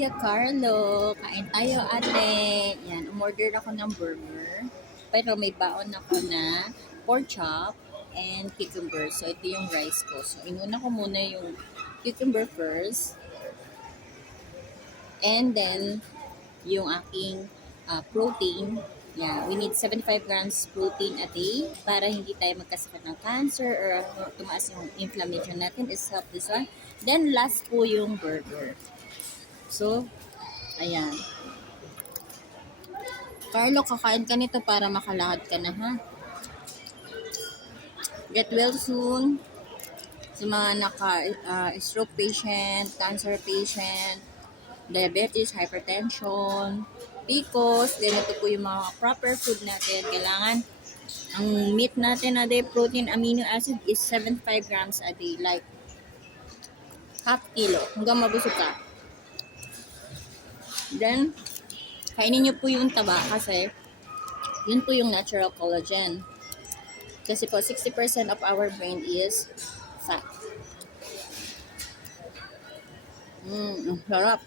Kuya Carlo. Kain tayo, ate. Yan, umorder ako ng burger. Pero may baon ako na pork chop and cucumber. So, ito yung rice ko. So, inuna ko muna yung cucumber first. And then, yung aking protein. Yeah, we need 75 grams protein a day para hindi tayo magkasakit ng cancer or tumaas yung inflammation natin. Is help this one. Then, last po yung burger. So, ayan. Carlo, kakain ka nito para makalakad ka na, ha? Get well soon. Sa mga naka-stroke patient, cancer patient, diabetes, hypertension, PCOS, then ito po yung mga proper food natin. Kailangan, ang meat natin na day, protein, amino acid is 75 grams a day, like half kilo, hanggang mabusog ka. Then, kainin nyo po yung taba kasi yun po yung natural collagen. Kasi po, 60% of our brain is fat. Ang sarap.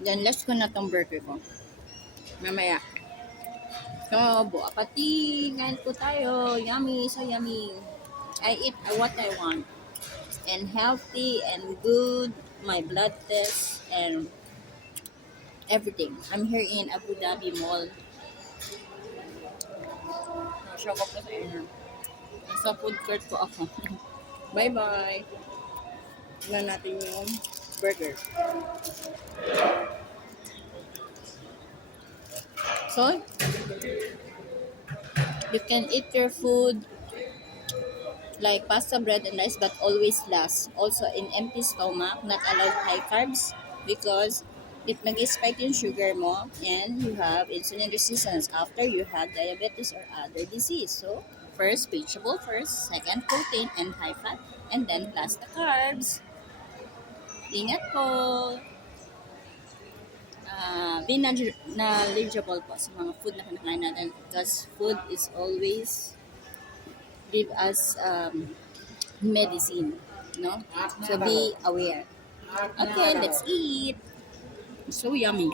Then, let's ko na tong burger ko. Mamaya. So, buwa pati. Ngayon po tayo. Yummy. So yummy. I eat what I want. And healthy and good. My blood test and everything. I'm here in Abu Dhabi Mall. Show ko po sa inyo. Nasa food court po ako. Bye-bye. Tignan natin yung burger. So, you can eat your food like pasta, bread, and rice, but always last. Also, in empty stomach, not allowed high carbs because it mag-spike yung sugar mo and you have insulin resistance after you have diabetes or other disease. So, first, vegetable first, second, protein and high fat, and then last the carbs. Ingat po! Be knowledgeable po sa mga food na kinakain natin because food is always give us medicine, no? So be aware. Okay, let's eat. So yummy.